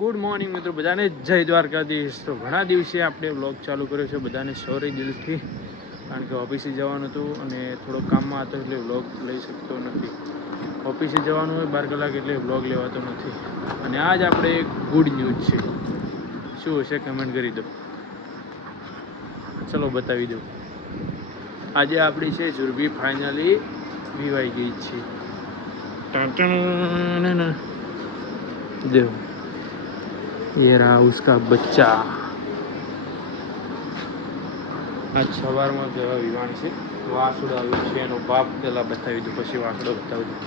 Good morning મિત્રો, બધાને જય દ્વારકાધીશ. તો ઘણા દિવસે આપણે વ્લોગ ચાલુ કર્યો છે. બધાને સોરી દિલથી, કારણ કે ઓફિસે જવાનું હતું અને થોડો કામમાં હતો એટલે વ્લોગ લઈ શકતો નથી. ઓફિસે જવાનું હોય 12 કલાક એટલે વ્લોગ લેવાતો નથી. અને આજ આપણે એક ગુડ ન્યૂઝ છે. શું હશે કમેન્ટ કરી દો, ચલો બતાવી દો. આજે આપણી છે ઝુરબી ફાઇનલી વિવાઈ ગઈ છે. देखो ये रहा उसका बच्चा. આજ સવારમાં જ વિવાણ છે. વાસુડો આવ્યો છે, એનો બાપ પહેલાં બતાવી દઉં, પછી વાસુડો બતાવી દઉં.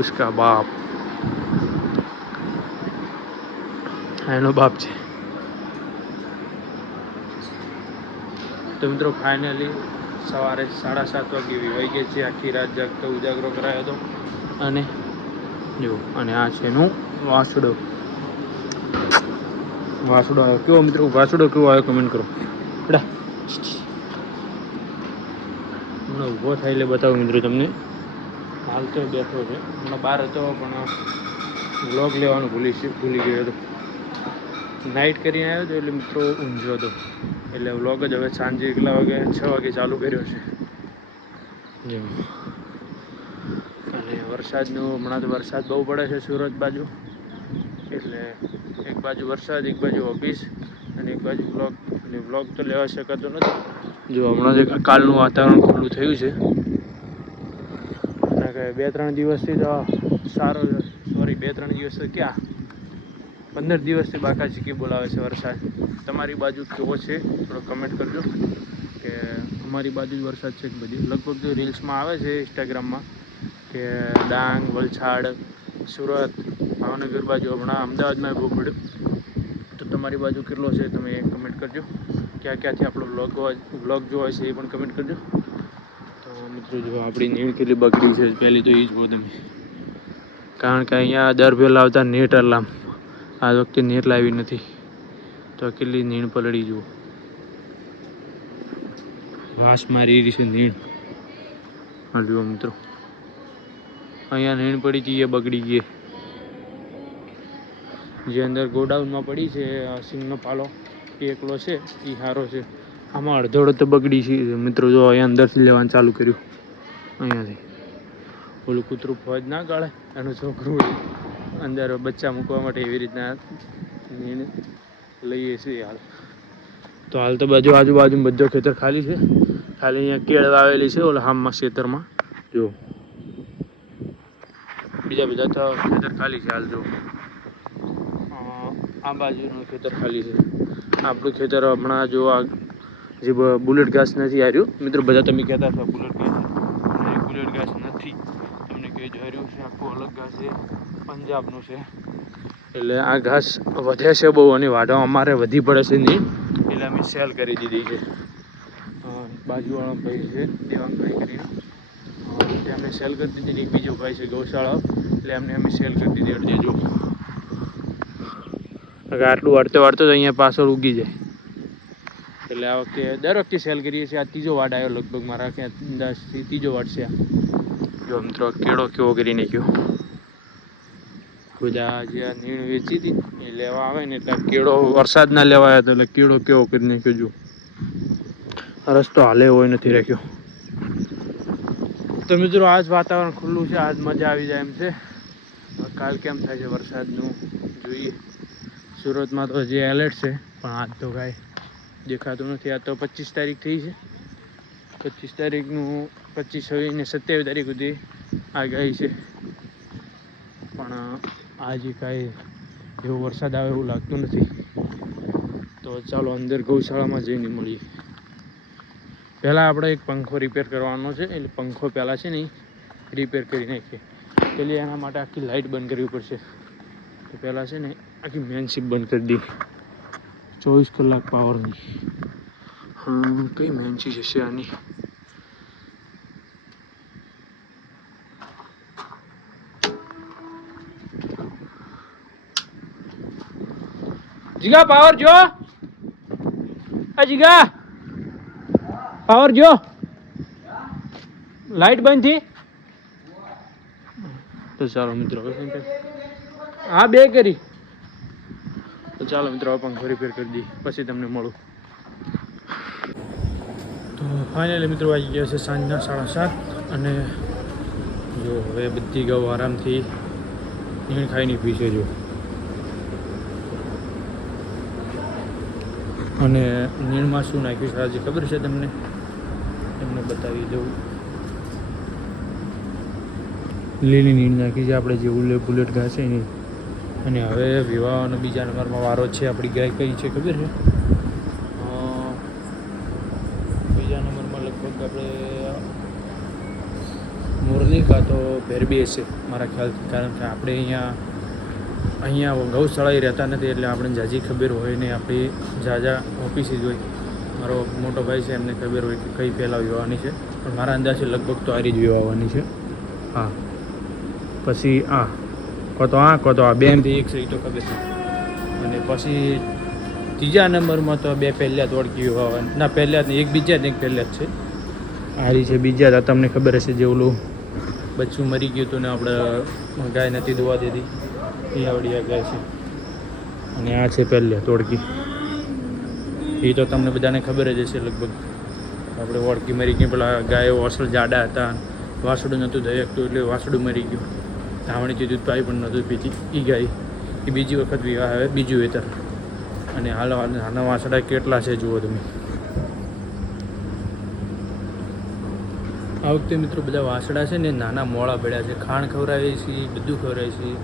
ઉસકા બાપ, એનો બાપ છે. તો મિત્રો ફાઇનલી સવારે 7:30 વાગે વિવાઈ ગઈ છે. આખી રાત જાગતો ઉજાગરો કરાયો હતો. અને જો, અને આ છે એનું વાસુડો. વાસુડો આવ્યો કેવો મિત્રો, વાસુડો કેવો આવ્યો કમેન્ટ કરો. બેટા હમણાં ઊભો થાય એટલે બતાવું મિત્રો તમને. હાલ તો બેઠો છે, હમણાં બહાર હતો પણ વ્લોગ લેવાનું ભૂલી ગયો હતો. નાઇટ કરીને આવ્યો હતો એટલે મિત્રો ઊંઝો હતો, એટલે વ્લોગ જ હવે સાંજે કેટલા વાગે 6 વાગે ચાલુ કર્યો છે. જો, અને વરસાદનું હમણાં તો વરસાદ બહુ પડે છે સુરત બાજુ, એટલે એક બાજુ વરસાદ, એક બાજુ ઓફિસ અને એક બાજુ વ્લોગ. અને વ્લોગ તો લેવા શકાતો નથી. જો હમણાં જ કાલનું વાતાવરણ ખુલ્લું થયું છે. કારણ કે 2-3 દિવસથી તો સારો, સોરી 2-3 દિવસ તો ક્યાં, 15 દિવસથી બાકા ચીકી બોલાવે છે વરસાદ. તમારી બાજુ કેવો છે થોડો કમેન્ટ કરજો. કે અમારી બાજુ જ વરસાદ છે કે બધી લગભગ રીલ્સમાં આવે છે ઇન્સ્ટાગ્રામમાં કે ડાંગ, વલસાડ, સુરત, ભાવનગર બાજુ, હમણાં અમદાવાદમાં બહુ પડ્યું. તો તમારી બાજુ કેટલો છે તમે કમેન્ટ કરજો. ક્યાંથી આપણો વ્લોગ જોવા છે એ પણ કમેન્ટ કરજો. તો મિત્રો જો આપણી નીણ કેટલી બગડી છે પહેલી તો એ જ બહુ તમે, કારણ કે અહીંયા દર પહેલાં આવતા નેટ અલામ, આ વખતે નેટ લાવી નથી. તો કેટલી નીણ પલળી જુઓ, વાસ મારી રહી છે નીણ. જુઓ મિત્રો, અહીંયા નીણ પડી હતી એ બગડી ગઈ. જે અંદર ગોડાઉનમાં પડી છે સિંગનો પાલો એ એકલો છે, એ સારો છે. આમાં અડધો તો બગડી છે મિત્રો. જો અહીંયા અંદરથી લેવાનું ચાલુ કર્યું, અહીંયાથી ઓલું કૂતરું ફોજ ના ગાળે એનું છોકરું અંદર બચ્ચા મૂકવા માટે એવી રીતના નીણ લઈએ છીએ હાલ. તો હાલ તો બાજુ આજુબાજુ બધો ખેતર ખાલી છે. ખાલી અહીંયા કેળ વાવેલી છે ઓલા હામમાં ખેતરમાં. જો બીજા બધા તો ખેતર ખાલી છે હાલ. જો આ બાજુનું ખેતર ખાલી છે. આપણું ખેતર હમણાં જો આ જે બુલેટ ઘાસ નથી હાર્યું મિત્રો, બધા તમે કહેતા હતા બુલેટ ઘાસ, અને બુલેટ ઘાસ નથી. તમને કહેજો હાર્યું છે, આખું અલગ ઘાસ છે, પંજાબનું છે. એટલે આ ઘાસ વધે છે બહુ, અને વાઢવા અમારે વધી પડે છે નહીં, એટલે અમે સેલ કરી દીધી છે. બાજુવાળા ભાઈ છે દેવાંગભાઈ કરીને, એટલે અમને સેલ કરી દીધી. એક બીજો ભાઈ છે ગૌશાળા, એટલે એમને અમે સેલ કરી દીધી અડધે. જો આટલું વાળતે તો અહીંયા પાછળ ઉગી જાય. એટલે આ વખતે દર વખતે સેલ કરીએ છીએ. આ ત્રીજો વાડ આવ્યો લગભગ મારા ક્યાં અંદાજથી ત્રીજો વાડ છે આ. જો મિત્રો કેળો કેવો કરી નાખ્યો. બધા જે આ નીણ વેચી હતી એ લેવા આવે ને એટલે કેળો વરસાદ ના લેવાયા હતો એટલે કેળો કેવો કરી નાખ્યો. જો રસ્તો હાલે એવો નથી રાખ્યો. તો મિત્રો આજ વાતાવરણ ખુલ્લું છે, આજ મજા આવી જાય એમ છે. કાલ કેમ થાય છે વરસાદનું જોઈએ. સુરતમાં તો હજી એલર્ટ છે, પણ આજ તો કાંઈ દેખાતું નથી. આ તો 25 તારીખ થઈ છે. 25 તારીખનું 25 ને 27 તારીખ સુધી આગાહી છે, પણ આજે કાંઈ એવો વરસાદ આવે એવું લાગતું નથી. તો ચાલો અંદર ગૌશાળામાં જઈને મળીએ. પહેલાં આપણે એક પંખો રિપેર કરવાનો છે, એટલે પંખો પહેલાં છે ને રિપેર કરી નાખીએ. પેલી એના માટે આખી લાઇટ બંધ કરવી પડશે. તો પહેલાં છે ને આખી મેન શીપ બંધ કરી દઈએ, 24 કલાક પાવરની. કઈ મેન શીપ હશે આની? જીગા પાવર જો, આ જીગા પાવર જો, લાઇટ બંધ થી. તો ચાલો મિત્રો, હા બે કરી ચાલો મિત્રો પણ ફરી ફેર કરી દઈએ, પછી તમને મળું. તો ફાઇનલી મિત્રો આવી ગયા છે સાંજના 7:30 અને જો હવે બધી ગૌ આરામથી નીણ ખાઈને પી છે જો. અને નીણમાં શું નાખ્યું છે આજે ખબર છે તમને બતાવી દઉં. લીલી નીણ નાખી છે આપણે જે બુલેટ ઘાસ છે એની. અને હવે વિવાહનો બીજા નંબરમાં વારો છે. આપણી ગાય કઈ છે ખબર છે? બીજા નંબરમાં લગભગ આપણે મોરલી કાં તો ભેરબી હશે મારા ખ્યાલથી, કારણ કે આપણે અહીંયા ગૌશાળાએ રહેતા નથી એટલે આપણે જાજી ખબર હોય ને. આપણી જાજા ઓફિસે જ હોય. મારો મોટો ભાઈ છે એમને ખબર હોય કે કઈ પહેલાં વિવાહની છે, પણ મારા અંદાજે લગભગ તો આરી જ વિવાહવાની છે. હા, પછી કો તો આ બેનથી એક છે એ તો ખબર છે. અને પછી ત્રીજા નંબરમાં તો બે પહેલાં ઓળખી વિવાહવાની, ના પહેલાં એક બીજા ને એક પહેલાં જ છે. આરી છે બીજા હતા, તમને ખબર હશે જે ઓલું બચ્ચું મરી ગયું હતું ને આપણે ગાય નથી દોવા દીધી એ આવડી ગાય છે. અને આ છે પહેલે તોડકી, એ તો તમને બધાને ખબર જ હશે લગભગ. આપણે ઓળકી મરી ગઈ, પેલા ગાયો વાસળ જાડા હતા, વાસળું નહોતું દઈ શકતું એટલે વાસળું મરી ગયું. ધાવણીથી દૂધ પાઈ પણ નહોતું પીતી એ ગાય. એ બીજી વખત વિવાહ આવે, બીજું વેતર. અને હાલના વાસળા કેટલા છે જુઓ તમે. આ વખતે મિત્રો બધા વાસળા છે ને નાના મોળા પડ્યા છે. ખાણ ખવડાવીએ છીએ, બધું ખવડાવીએ છીએ,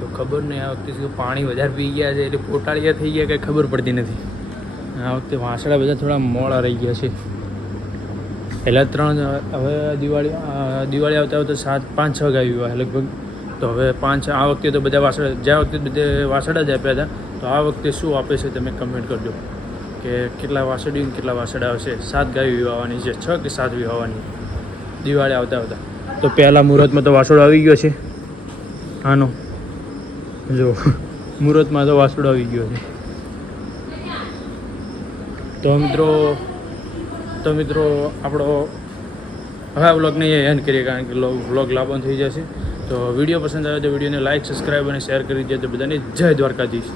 તો ખબર નહીં આ વખતે શું પાણી વધારે પી ગયા છે એટલે પોટાળિયા થઈ ગયા કંઈ ખબર પડતી નથી. આ વખતે વાસળા બધા થોડા મોડા રહી ગયા છે. પહેલાં 3, હવે દિવાળી આવતા આવતા 5-6 ગાય વિવાહ લગભગ. તો હવે 5 આ વખતે તો બધા વાસળા, જ્યાં વખતે બધે વાસળા જ આપ્યા હતા, તો આ વખતે શું આપે છે તમે કમેન્ટ કરજો કે કેટલા વાસળી કેટલા વાસળા આવશે. 7 ગાય વિવાહવાની છે, 6 કે 7 વિવાહવાની દિવાળી આવતા. તો પહેલાં મુહૂર્તમાં તો વાસળો આવી ગયો છે. આનો જો મુહૂર્તમાં તો વાસળો આવી ગયો છે. તો મિત્રો આપણો હવે આ વ્લોગને એન્ડ કરીએ, કારણ કે વ્લોગ લાંબો થઈ જશે. તો વિડીયો પસંદ આવે તો વિડીયોને લાઇક, સબસ્ક્રાઈબ અને શેર કરી દે. તો બધાને જય દ્વારકાધીશ.